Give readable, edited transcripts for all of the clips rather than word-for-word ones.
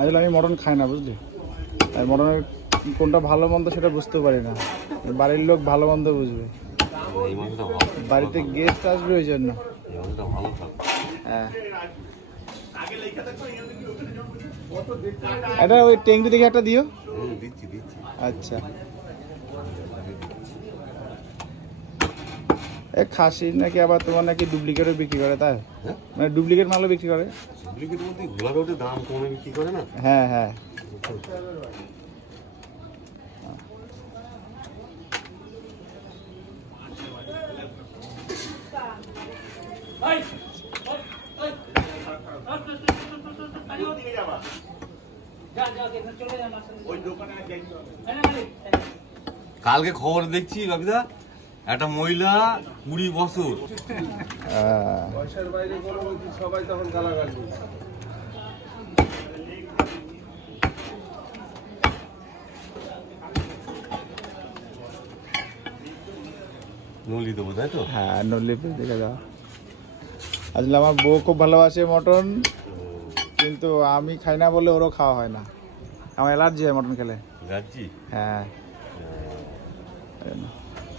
আসলে আমি মটন খাই না বুঝলি, আর মটনের কোনটা ভালো মন্দ সেটা বুঝতে পারি না। বাড়ির লোক ভালো মন্দ বুঝবে, বাড়িতে গেস্ট আসবে ওই জন্য। হ্যাঁ, এটা ওই টেংরি দেখে একটা দিও। আচ্ছা, এ খাসি নাকি আবার তোমার নাকি ডুপ্লিকেটও বিক্রি করে, তাই? মানে ডুপ্লিকেট মালও বিক্রি করে। হ্যাঁ হ্যাঁ, কালকে খবর দেখছি বাবিদা, একটা মহিলা 20 বছর পয়সার বাইরে সবাই তখন গালাগালি। নলি দেবো তাই তো? হ্যাঁ, নলি দেখে দাও। আসলে আমার বউ খুব ভালোবাসে মটন, কিন্তু আমি খাই না বলে ওরও খাওয়া হয় না। আমার অ্যালার্জি হয় মটন খেলে। হ্যাঁ,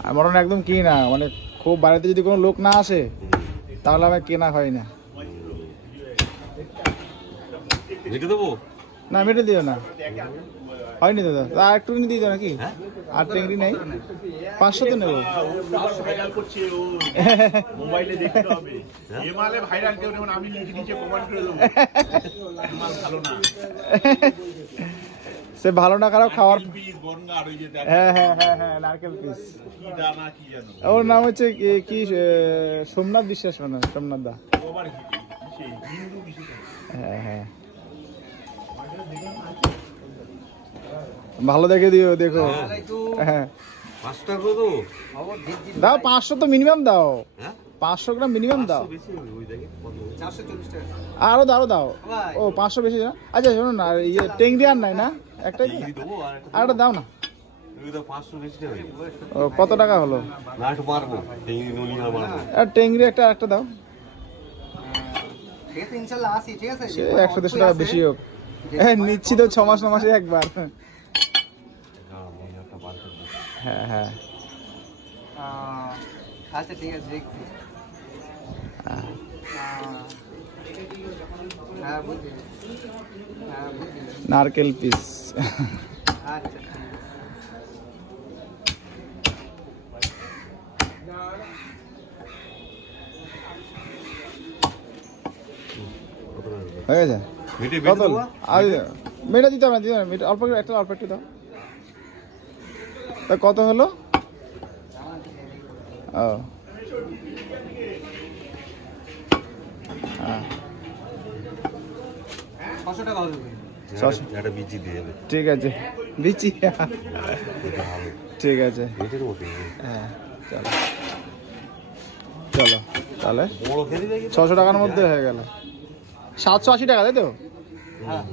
আর মটন একদম কিনি না, মানে খুব বাড়িতে যদি কোনো লোক না আসে তাহলে আমার কেনা হয় না। না, মেটে দিও না, হয়নি দাদা। আর একটু দিয়ে দাও নাকি? আর টেংরি নেই? 500 তো নেবো। সে ভালো না খারাপ খাওয়ার। হ্যাঁ হ্যাঁ হ্যাঁ হ্যাঁ, নারকেল পিস। ওর নাম হচ্ছে কি, সোমনাথ বিশ্বাস, মানে সোমনাথ দা। হ্যাঁ হ্যাঁ, ভালো দেখে দিও, দেখো। হ্যাঁ, দাও 500 তো মিনিমাম দাও, 500 গ্রাম মিনিমাম দাও। আরো দাও, আরো দাও। ও 500 বেশি না? আচ্ছা শোনো না, ইয়ে টেংরি আর নাই না? একটাই আরেকটা দাও না। ও কত টাকা হলো? আর টেংরি একটা দাও। 100-150 টাকা বেশি হোক। হ্যাঁ, নিচ্ছি তো 6 মাস 9 মাসে একবার। হ্যাঁ হ্যাঁ, আচ্ছা ঠিক আছে, দেখছি। নারকেল পিস। আচ্ছা, হয়ে গেছে? কত? মেয়েটা দিতে হবে না, মেয়েটা অল্প একটু দাও। কত হলো? ও হ্যাঁ, 600 টাকা হবে। ঠিক আছে, দিচ্ছি। ঠিক আছে, হ্যাঁ চলো চলো তাহলে 600 টাকার মধ্যে হয়ে গেল। 780 টাকা, তাই তো? হ্যাঁ।